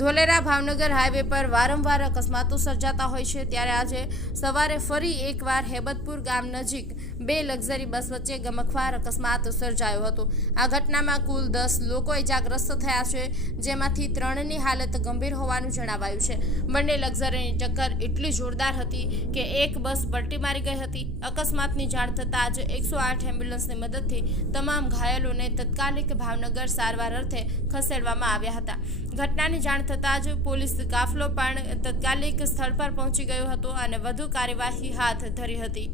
Dholera Bhavnagar highway પર વારંવાર અકસ્માતો સર્જાતા હોય છે. ત્યારે આજે સવારે ફરી એકવાર હેબતપુર ગામ નજીક બે લક્ઝરી બસ વચ્ચે ગમખવાર અકસ્માત સર્જાયો હતો. આ ઘટનામાં કુલ દસ લોકો ઇજાગ્રસ્ત થયા છે, જેમાંથી ત્રણની હાલત ગંભીર હોવાનું જણાવાયું છે. બંને લક્ઝરીની ટક્કર એટલી જોરદાર હતી કે એક બસ પલટી મારી ગઈ હતી. અકસ્માતની જાણ થતાં જ એકસો આઠ એમ્બ્યુલન્સની મદદથી તમામ ઘાયલોને તત્કાલિક ભાવનગર સારવાર અર્થે ખસેડવામાં આવ્યા હતા. ઘટનાની જાણ થતાં જ પોલીસ કાફલો પણ તત્કાલિક સ્થળ પર પહોંચી ગયો હતો અને વધુ કાર્યવાહી હાથ ધરી હતી.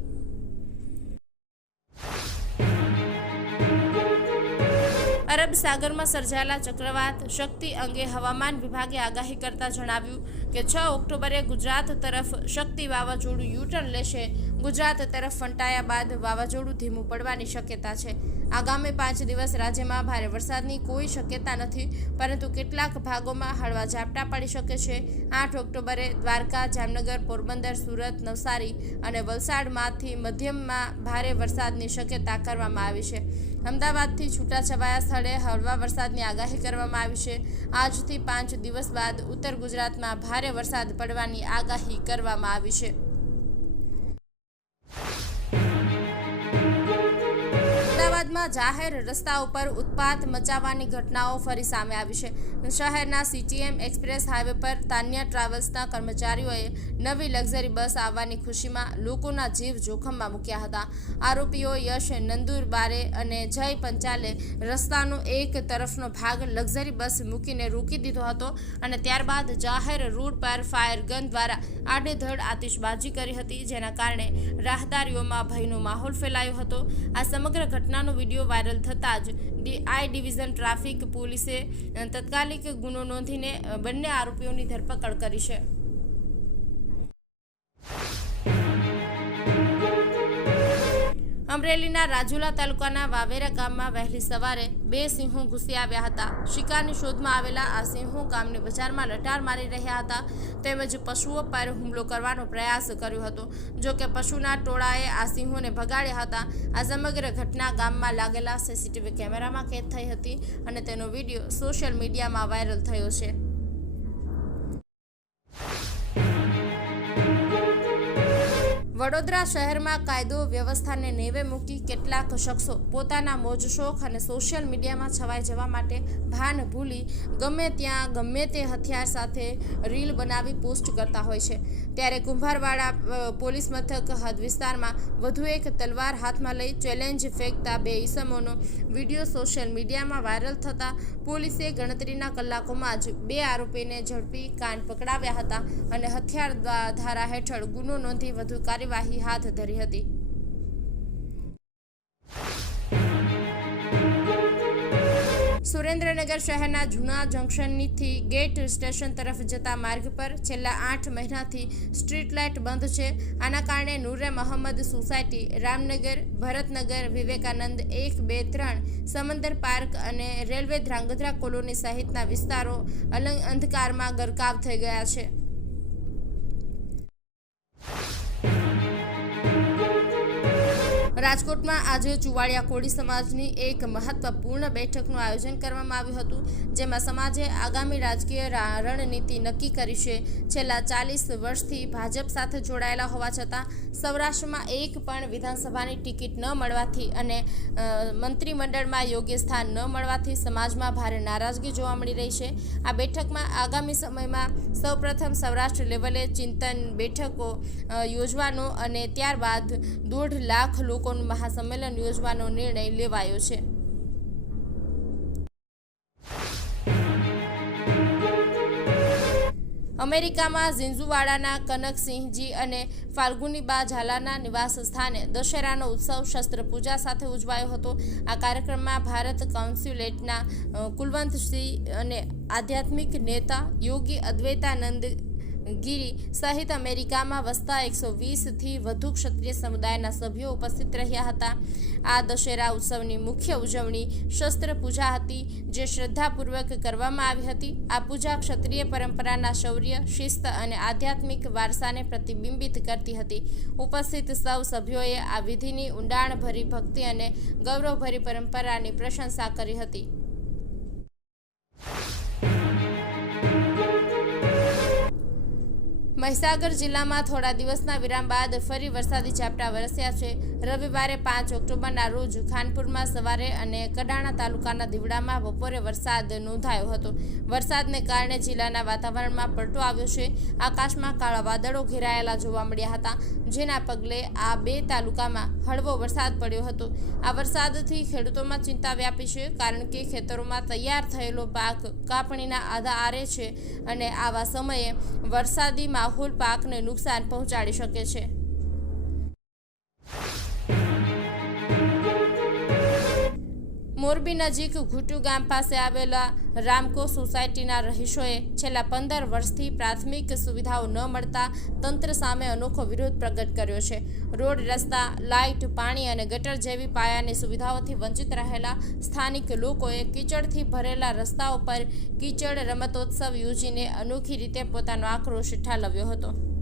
અરબ સાગરમાં સર્જાયેલા ચક્રવાત શક્તિ અંગે હવામાન વિભાગે આગાહી કરતા જણાવ્યું કે છ ઓક્ટોબરે ગુજરાત તરફ શક્તિ વાવાઝોડું યુટર્ન લેશે. ગુજરાત તરફ ફંટાયા બાદ વાવાઝોડું ધીમું પડવાની શક્યતા છે. આગામી પાંચ દિવસ રાજ્યમાં ભારે વરસાદની કોઈ શક્યતા નથી, પરંતુ કેટલાક ભાગોમાં હળવા ઝાપટા પડી શકે છે. આઠ ઓક્ટોબરે દ્વારકા, જામનગર, પોરબંદર, સુરત, નવસારી અને વલસાડમાંથી મધ્યમમાં ભારે વરસાદની શક્યતા કરવામાં આવી છે. અમદાવાદથી છૂટાછવાયા સ્થળે હળવા વરસાદની આગાહી કરવામાં આવી છે. આજથી પાંચ દિવસ બાદ ઉત્તર ગુજરાતમાં ભારે વરસાદ પડવાની આગાહી કરવામાં આવી છે. અમદાવાદમાં જાહેર રસ્તા ઉપર ઉત્પાત મચાવવાની ઘટનાઓ ફરી સામે આવી છે. શહેરના સીટીએમ એક્સપ્રેસ હાઈવે પર તાન્યા ટ્રાવેલ્સના કર્મચારીઓએ નવી લક્ઝરી બસ આવવાની ખુશીમાં લોકોના જીવ જોખમમાં મૂક્યા હતા. આરોપીઓ યશ નંદુરબારે અને જય પંચાલે રસ્તાનો એક તરફનો ભાગ લક્ઝરી બસ મૂકીને રોકી દીધો હતો અને ત્યારબાદ જાહેર રોડ પર ફાયર ગન દ્વારા આડેધડ આતિશબાજી કરી હતી, જેના કારણે રાહદારીઓમાં ભયનો માહોલ ફેલાયો હતો. આ સમગ્ર ઘટનાનો વીડિયો વાયરલ થતાં જ આઈ ડિવિઝન ટ્રાફિક પોલીસે તત્કાલિક ગુનો નોંધીને બંને આરોપીઓની ધરપકડ કરી છે. અમરેલીના રાજુલા તાલુકાના વાવેરા ગામમાં વહેલી સવારે બે સિંહો ઘૂસી આવ્યા હતા. શિકારની શોધમાં આવેલા આ સિંહો ગામની બજારમાં લટાર મારી રહ્યા હતા. તેમજ પશુઓ પર હુમલો કરવાનો પ્રયાસ કર્યો હતો. જો કે પશુના ટોળાએ આ સિંહોને ભગાડ્યા હતા. આ સમગ્ર ઘટના ગામમાં લાગેલા સીસીટીવી કેમેરામાં કેદ થઈ હતી અને તેનો વીડિયો સોશિયલ મીડિયામાં વાયરલ થયો છે. વડોદરા શહેરમાં કાયદો વ્યવસ્થાને નેવે મૂકી કેટલાક શખ્સો પોતાના મોજ, શોખ અને સોશિયલ મીડિયામાં છવાઈ જવા માટે ભાન ભૂલી ગમે ત્યાં, ગમે તે હથિયાર સાથે રીલ બનાવી પોસ્ટ કરતા હોય છે. ત્યારે કુંભારવાડા પોલીસ મથક હદ વિસ્તારમાં વધુ એક તલવાર હાથમાં લઈ ચેલેન્જ ફેંકતા બે ઈસમોનો વીડિયો સોશિયલ મીડિયામાં વાયરલ થતાં પોલીસે ગણતરીના કલાકોમાં જ બે આરોપીને ઝડપી કાન પકડાવ્યા હતા અને હથિયાર ધારા હેઠળ ગુનો નોંધી વધુ કાર્યવાહી હાથ ધરી હતી. સુરેન્દ્રનગર શહેરના જૂના જંકશનથી ગેટ સ્ટેશન તરફ જતા માર્ગ પર છેલ્લા આઠ મહિનાથી સ્ટ્રીટ લાઇટ બંધ છે. આના કારણે નૂરે મહમ્મદ સોસાયટી, રામનગર, ભરતનગર, વિવેકાનંદ એક, બે, ત્રણ, સમંદર પાર્ક અને રેલવે ધ્રાંગધ્રા કોલોની સહિતના વિસ્તારો અલંગ અંધકારમાં ગરકાવ થઈ ગયા છે. રાજકોટમાં આજે ચુવાડિયા કોળી સમાજની એક મહત્વપૂર્ણ બેઠકનું આયોજન કરવામાં આવ્યું હતું, જેમાં સમાજે આગામી રાજકીય રણનીતિ નક્કી કરી છે. છેલ્લા ચાલીસ વર્ષથી ભાજપ સાથે જોડાયેલા હોવા છતાં, સૌરાષ્ટ્રમાં એક પણ વિધાનસભાની ટિકિટ ન મળવાથી અને મંત્રીમંડળમાં યોગ્ય સ્થાન ન મળવાથી સમાજમાં ભારે નારાજગી જોવા મળી રહી છે. આ બેઠકમાં આગામી સમયમાં સૌપ્રથમ સૌરાષ્ટ્ર લેવલે ચિંતન બેઠકો યોજવાનો અને ત્યારબાદ દોઢ લાખ લોકોનું મહાસંમેલન યોજવાનો નિર્ણય લેવાયો છે. અમેરિકામાં ઝિંઝુવાડાના કનકસિંહજી અને ફાલ્ગુનીબા ઝાલાના નિવાસ સ્થાને દશેરાનો ઉત્સવ શસ્ત્ર પૂજા સાથે ઉજવાયો હતો. આ કાર્યક્રમમાં ભારત કાઉન્સ્યુલેટના કુલવંતસિંહ અને આધ્યાત્મિક નેતા યોગી અદ્વૈતાનંદ ગીરી સહિત અમેરિકામાં વસતા એકસો વીસથી વધુ ક્ષત્રિય સમુદાયના સભ્યો ઉપસ્થિત રહ્યા હતા. આ દશેરા ઉત્સવની મુખ્ય ઉજવણી શસ્ત્ર પૂજા હતી, જે શ્રદ્ધાપૂર્વક કરવામાં આવી હતી. આ પૂજા ક્ષત્રિય પરંપરાના શૌર્ય, શિસ્ત અને આધ્યાત્મિક વારસાને પ્રતિબિંબિત કરતી હતી. ઉપસ્થિત સૌ સભ્યોએ આ વિધિની ઊંડાણભરી ભક્તિ અને ગૌરવભરી પરંપરાની પ્રશંસા કરી હતી. મહીસાગર જિલ્લામાં થોડા દિવસના વિરામ બાદ ફરી વરસાદી ઝાપટા વરસ્યા છે. રવિવારે પાંચ ઓક્ટોબરના રોજ ખાનપુરમાં સવારે અને કડાણા તાલુકાના દીવડામાં બપોરે વરસાદ નોંધાયો હતો. વરસાદને કારણે જિલ્લાના વાતાવરણમાં પલટો આવ્યો છે. આકાશમાં કાળા વાદળો ઘેરાયેલા જોવા મળ્યા હતા, જેના પગલે આ બે તાલુકામાં હળવો વરસાદ પડ્યો હતો. આ વરસાદથી ખેડૂતોમાં ચિંતા વ્યાપી છે, કારણ કે ખેતરોમાં તૈયાર થયેલો પાક કાપણીના આધારે છે અને આવા સમયે વરસાદી માહોલ પાકને નુકસાન પહોંચાડી શકે છે. મોરબી નજીક ઘુટુ ગામ પાસે આવેલા રામકો સોસાયટીના રહીશોએ છેલ્લા પંદર વર્ષથી પ્રાથમિક સુવિધાઓ ન મળતા તંત્ર સામે અનોખો વિરોધ પ્રગટ કર્યો છે. રોડ, રસ્તા, લાઇટ, પાણી અને ગટર જેવી પાયાની સુવિધાઓથી વંચિત રહેલા સ્થાનિક લોકોએ કીચડથી ભરેલા રસ્તાઓ પર કીચડ રમતોત્સવ યોજીને અનોખી રીતે પોતાનો આક્રોશ ઠાલવ્યો હતો.